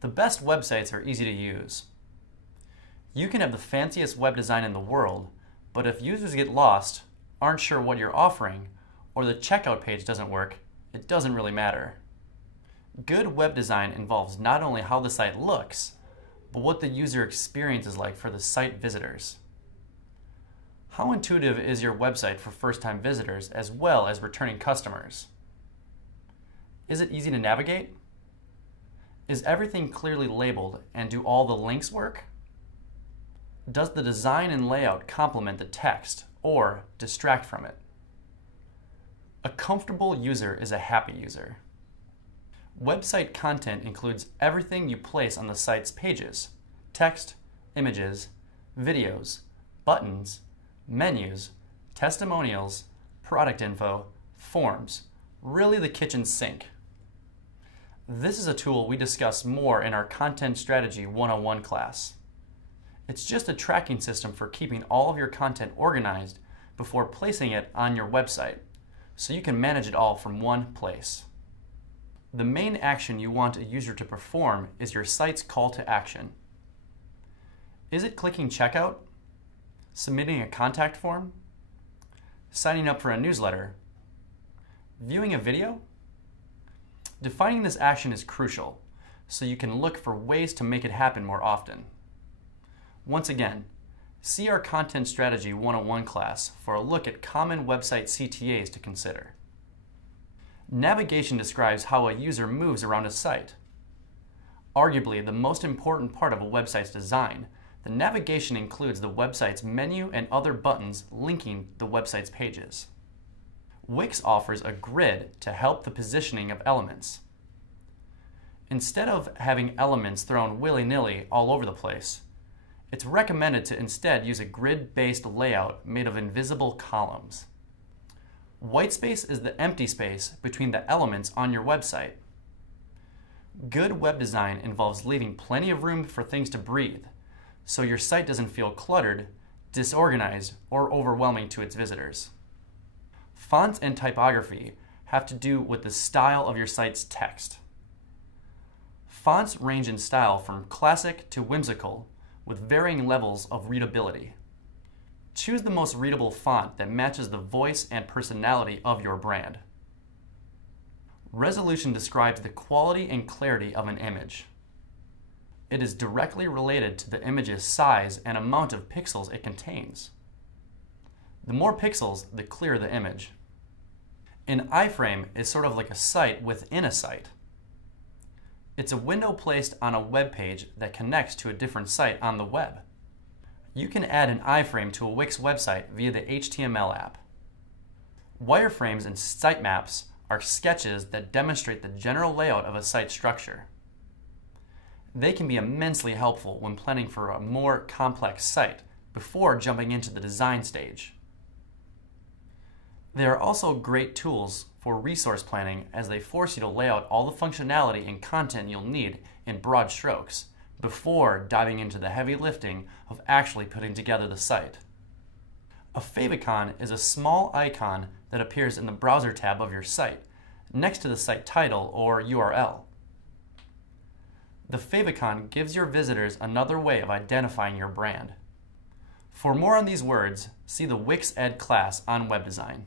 The best websites are easy to use. You can have the fanciest web design in the world, but if users get lost, aren't sure what you're offering, or the checkout page doesn't work, it doesn't really matter. Good web design involves not only how the site looks, but what the user experience is like for the site visitors. How intuitive is your website for first-time visitors as well as returning customers? Is it easy to navigate? Is everything clearly labeled, and do all the links work? Does the design and layout complement the text or distract from it? A comfortable user is a happy user. Website content includes everything you place on the site's pages: text, images, videos, buttons, menus, testimonials, product info, forms, really the kitchen sink. This is a tool we discuss more in our Content Strategy 101 class. It's just a tracking system for keeping all of your content organized before placing it on your website, so you can manage it all from one place. The main action you want a user to perform is your site's call to action. Is it clicking checkout? Submitting a contact form? Signing up for a newsletter? Viewing a video? Defining this action is crucial, so you can look for ways to make it happen more often. Once again, see our Content Strategy 101 class for a look at common website CTAs to consider. Navigation describes how a user moves around a site. Arguably the most important part of a website's design, the navigation includes the website's menu and other buttons linking the website's pages. Wix offers a grid to help the positioning of elements. Instead of having elements thrown willy-nilly all over the place, it's recommended to instead use a grid-based layout made of invisible columns. Whitespace is the empty space between the elements on your website. Good web design involves leaving plenty of room for things to breathe, so your site doesn't feel cluttered, disorganized, or overwhelming to its visitors. Fonts and typography have to do with the style of your site's text. Fonts range in style from classic to whimsical, with varying levels of readability. Choose the most readable font that matches the voice and personality of your brand. Resolution describes the quality and clarity of an image. It is directly related to the image's size and amount of pixels it contains. The more pixels, the clearer the image. An iframe is sort of like a site within a site. It's a window placed on a web page that connects to a different site on the web. You can add an iframe to a Wix website via the HTML app. Wireframes and sitemaps are sketches that demonstrate the general layout of a site structure. They can be immensely helpful when planning for a more complex site before jumping into the design stage. They are also great tools for resource planning as they force you to lay out all the functionality and content you'll need in broad strokes before diving into the heavy lifting of actually putting together the site. A favicon is a small icon that appears in the browser tab of your site, next to the site title or URL. The favicon gives your visitors another way of identifying your brand. For more on these words, see the WixEd class on web design.